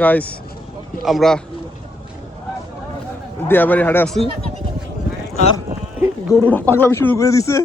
Guys আমরা দিয়াবাড়ি হাটে আছি আর গরুটা পাগলামি শুরু করে দিছে।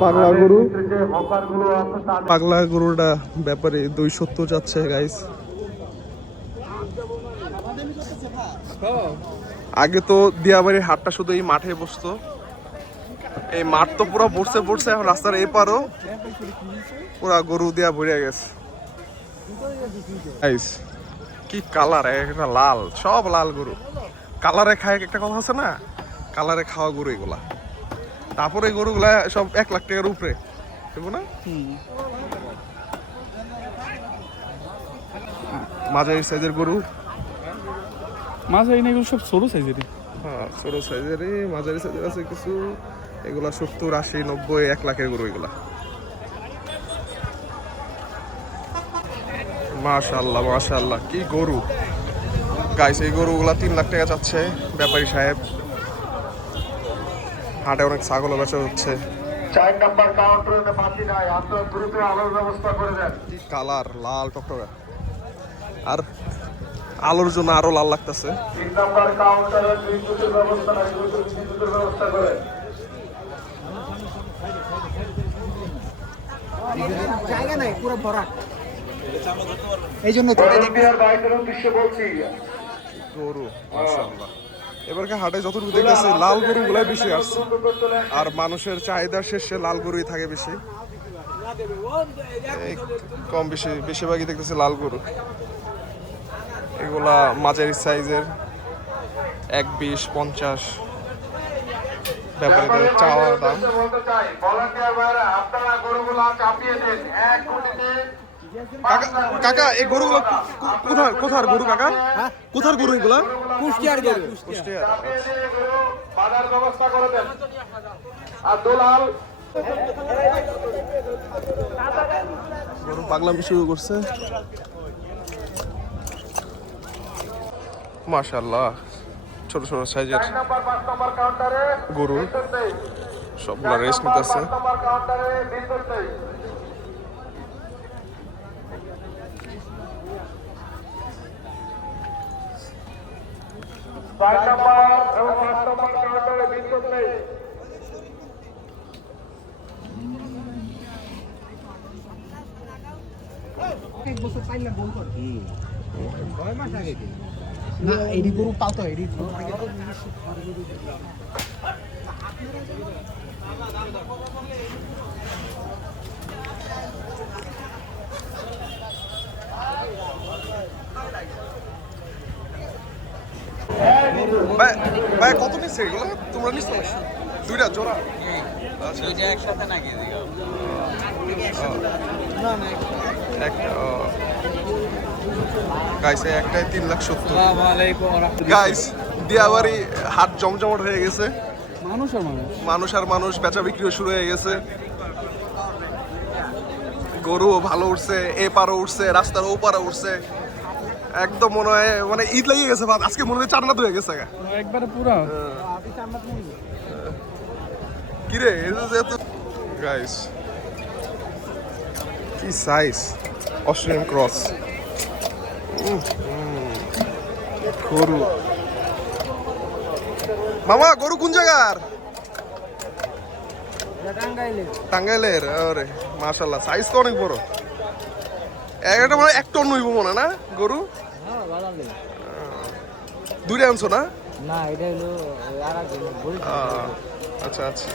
পাগলা গরু, পাগলা গরুটা ব্যাপারে 270 যাচ্ছে গাইস। আগে তো দিয়াবাড়ির হাটটা শুধু এই মাঠে বসতো, এই মাঠ তো পুরো বসছে এখন রাস্তার এপারও পুরা গরু দিয়া ভরে গেছে গাইস। কি কালার, একটা লাল, সব লাল গরু। কালারে খায় একটা কথা আছে না, কালারে খাওয়া গরু এগুলা। তারপরে এই গরুগুলা সব 1 লাখ টাকার উপরে দেবো না। মাঝারি সাইজের গরু, মাঝারি না, এগুলো সব ছোট সাইজেরই। হ্যাঁ ছোট সাইজেরই, মাঝারি সাইজের আছে কিছু। এগুলা 70, 80, 90, 1 লাখের গরু এগুলা। মাশাআল্লাহ মাশাআল্লাহ, কি গরু গাইস। এই গরুগুলা 3 লাখ টাকা যাচ্ছে ব্যাপারী সাহেব। হাটে অনেক ছাগলও বেচা হচ্ছে। 4 নাম্বার কাউন্টারে পাশে নাই, আপনারা দ্রুত আলোর ব্যবস্থা করে দেন। কি কালার, লাল টকটকা, আর আলোর জন্য আরো লাল লাগতেছে। 3 নাম্বার কাউন্টারে বিদ্যুতের ব্যবস্থা নাই, বিদ্যুতের ব্যবস্থা করে। জায়গা নাই, পুরো ভরাট, এই জন্য ভলান্টিয়ার ভাইদের উদ্দেশ্যে বলছি, গরু মাশাআল্লাহ। এবারকার হাটে যতটুকু দেখতেছি লাল গরুগুলাই বেশি আসছে, আর মানুষের চাহিদা শেষে লাল গরুই থাকে বেশি। কম বেশি বেশিরভাগই দেখতেছি লাল গরু। এগুলা মাঝারি সাইজের 1.20, 50 ব্যাপারে চাওয়া দাম। বলতে চাই ভলান্টিয়ার ভাইরা আপনারা গরুগুলো চাপিয়ে দিন 1 কোটিতে। কাকা এই গরুগুলো কোথার গরু কাকা? কোথার গরু এগুলা? কুষ্টিয়ার গরু, কুষ্টিয়া। চাপিয়ে দিয়ে গরু বাঁধার ব্যবস্থা করে দেন। আর দোলাল গরু পাগলামি শুরু করছে। মাশাআল্লাহ, ছোট ছোট সাইজের 4 নাম্বার 5 নাম্বার কাউন্টারে গরু সবগুলা রেস্ট নিতেছে। 5 নাম্বার কাউন্টারে বিদ্যুৎ নেই। 4 নাম্বার এবং 5 নাম্বার কাউন্টারে বিদ্যুৎ নেই। এক বছর পাইলে বল কর। না এডি গরু পালতো, এডি গরু ভাই কত নিচ্ছে এগুলো? তোমরা নিচ্ছ দুইটা জোড়া? আচ্ছা একসাথে নাকি একটা গাইস, একটাই 3,70,000। গাইস দিয়াবাড়ি হাট জমজমাট হয়ে গেছে, মানুষ আর মানুষ, বেচা বিক্রিও শুরু হয়ে গেছে। গরু ভালো উঠছে, এ পারও উঠছে, রাস্তার ও পারও উঠছে। একদম মনে হয় মানে ঈদ লেগে গেছে, আজকে মনে হয় চারনাত হয়ে গেছে একবারে পুরা। কিরে গাইস, কি সাইজ, অস্ট্রেলিয়ান ক্রস গরু। মামা গরু কোন জায়গার? টাঙ্গাইলের। আরে মাশাআল্লাহ, সাইজ তো অনেক বড়। একটা মানে 1 টন হইব মনে না গরু? দুইটা আনছো না? না এটা হলো আচ্ছা আচ্ছা।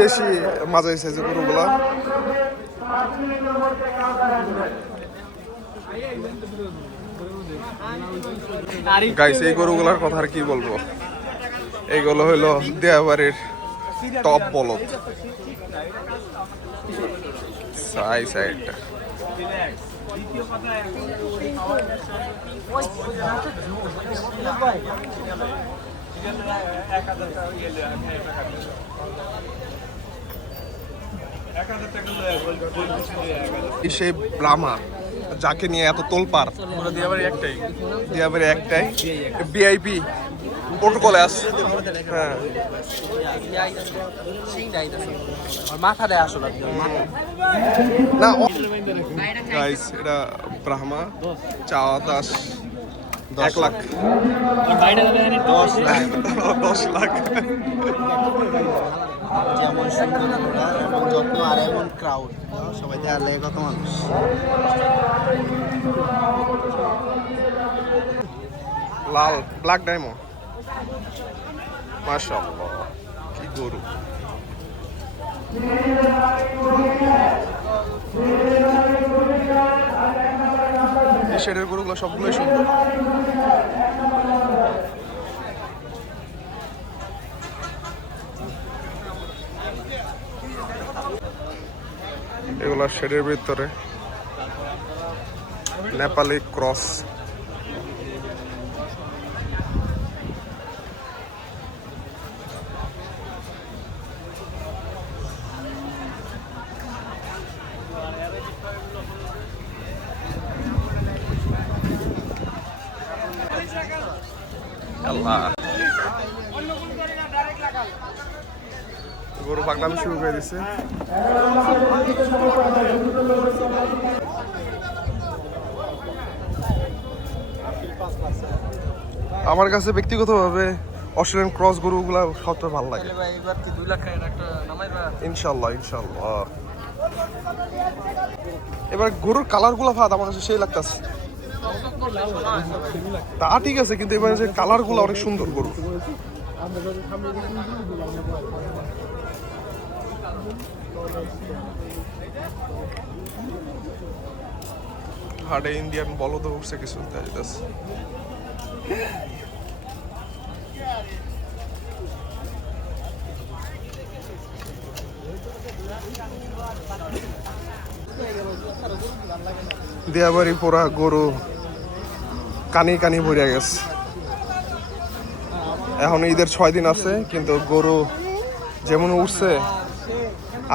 দেশি মাঝারি সাইজের গরুগুলা। গাইস এই গরুগুলার কথা আর কি বলবো, এইগুলো হইলো দেয়াবাড়ির টপ বলদ। সাইডটা সেই ব্রাহ্মা যাকে নিয়ে এত তোলপার, দিয়াবাড়ি একটাই ভিআইপি প্রোটোকলে আছে। হ্যাঁ না গাইস, এটা ব্রাহ্মা চাওয়া দাস 1 লাখ 10 লাখ। যেমন সুন্দর ঘোড়া, এমন যত্ন আর এমন ক্রাউড, সবাই দেয়ার লাগে কত মানুষ। লাল ব্ল্যাক ডায়মন্ড, মাশাআল্লাহ কি গরু। এই শেডের গরুগুলো সবগুলোই সুন্দর। এগুলো শেডের ভিতরে নেপালি ক্রস। গরু পাগলামি শুরু করে দিছে। আমার কাছে ব্যক্তিগতভাবে অস্ট্রেলিয়ান ক্রস গরুগুলা সবচেয়ে ভালো লাগে। ইনশাল্লাহ ইনশাল্লাহ। এবার গরুর কালার গুলা ভাত আমার কাছে সেই লাগতেছে। তা ঠিক আছে, কিন্তু এবার যে কালার গুলা অনেক সুন্দর গরু। হাড়ে ইন্ডিয়ান বলদ উঠছে কিছু, তাই যাচ্ছে। দিয়াবাড়ি পোড়া গরু কানি কানি ভরিয়া গেছে। এখন ঈদের 6 দিন আছে, কিন্তু গরু যেমন উঠছে,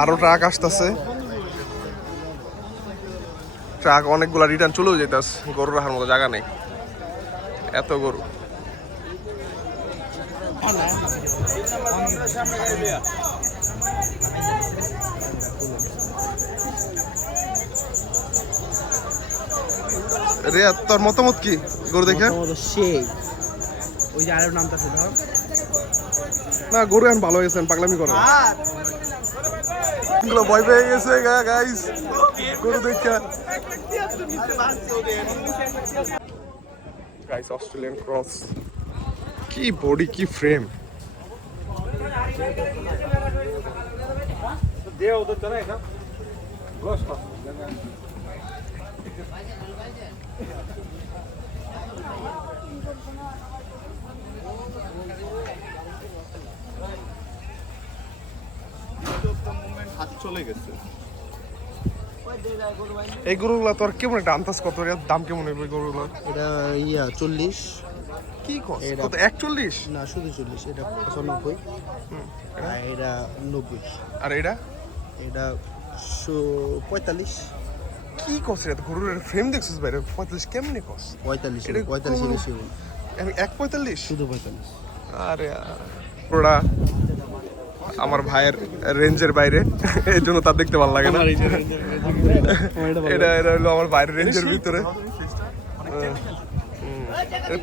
আরো ট্রাক আসতেছে। ট্রাক অনেকগুলা রিটার্ন চলেও যেতেছে, গরু রাখার মতো জায়গা নেই, এত গরু। রে তোর মতামত কি গরু দেখে? সেই ওই যে আরের নামটা ছিল না, গরু এখন ভালো হয়েছেন, পাগলামি করে ভয় পেয়ে গেছে গাইস গরু দেখা। গাইস অস্ট্রেলিয়ান ক্রস, কি বডি কি ফ্রেম। চলে গেছে এই গরুগুলা। তোর কেমন একটা আন্দাজ কত দাম কেমন হবে গরুগুলো? এটা 40। কি কত 41? না শুধু 40, এটা 95, আর এটা 90, আর এটা এটা 45। কি কস রে? গরুর ফ্রেম দেখছিস বাইরে? 45 কেমনে কস? 45 এটা 45 বেশি আমি 1.45 শুধু 45। আরে পুরা আমার ভাইয়ের রেঞ্জের বাইরে, এই জন্য তার দেখতে ভালো লাগে না। এটা এটা হলো আমার বাইরের রেঞ্জের ভিতরে।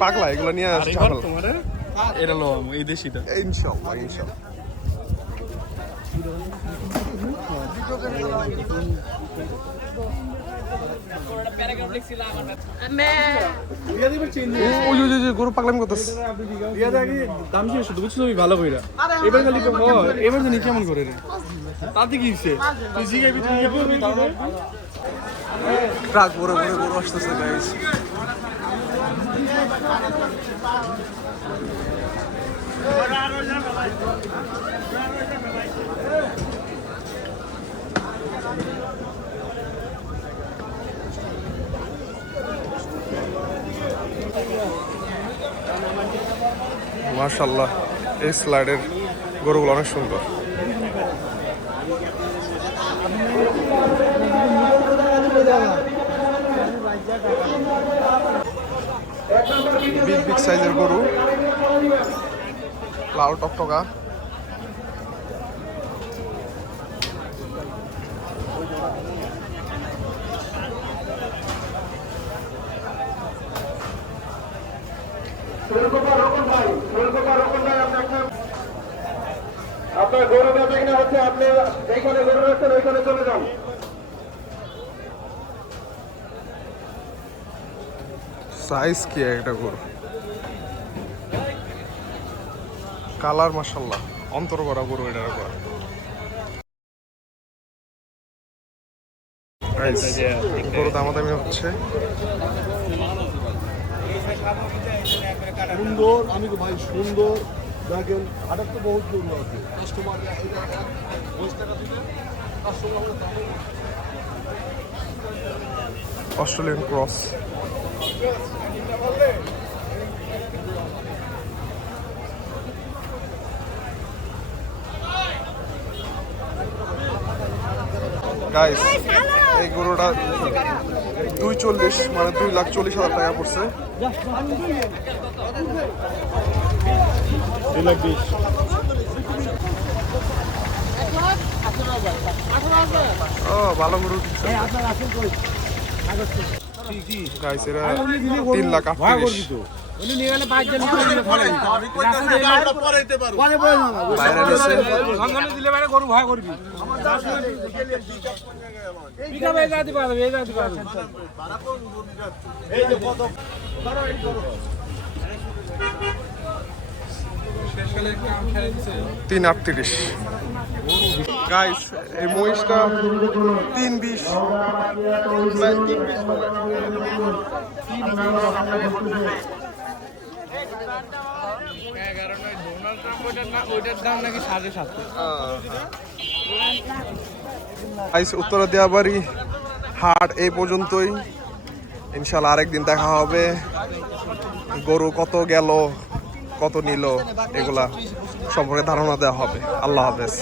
পাগলা এগুলো নিয়ে আসছে। এটা লো এই দেশিটা। ইনশাআল্লাহ ইনশাআল্লাহ। গরু পাগলামি করতেছে। দাম কি শুধু বুঝছো তুমি ভালো কইরা। এবার খালি এবার জানি কেমন করে রে, তাতে কি হইছে? তুই জিগাইবি তুই ট্রাক বড় বড় গরু আসতেছে গাইস। মাশাআল্লাহ, এই স্লাইডের গরুগুলো অনেক সুন্দর। বিগ বিগ সাইজের গরু, লাল টকটকা। আপনার গরু বেচা কিনা হচ্ছে, আপনি এইখানে গরু রাখছেন ওইখানে চলে যান। সাইজ কি একটা গরু, কালার মাশাআল্লাহ, অন্তর করা গরু এটার উপর। গরু দামাদামি হচ্ছে। সুন্দর, আমি তো ভাই সুন্দর দেখেন, হাটের তো বহুত গরু আছে, কাস্টমার অস্ট্রেলিয়ান ক্রস। গাইস, এই গরুটা 240 মানে 2,40,000 টাকা পড়ছে। 2,20,000। ও ভালো গরু গাইস, এরা 3,38,000 3,38,000 গাইস। এই মহিষটা 3,20 উত্তরা দিয়াবাড়ি হাট এই পর্যন্তই। ইনশাল্লাহ আরেকদিন দেখা হবে। গরু কত গেল, কত নিল, এগুলা সম্পর্কে ধারণা দেওয়া হবে। আল্লাহ হাফেজ।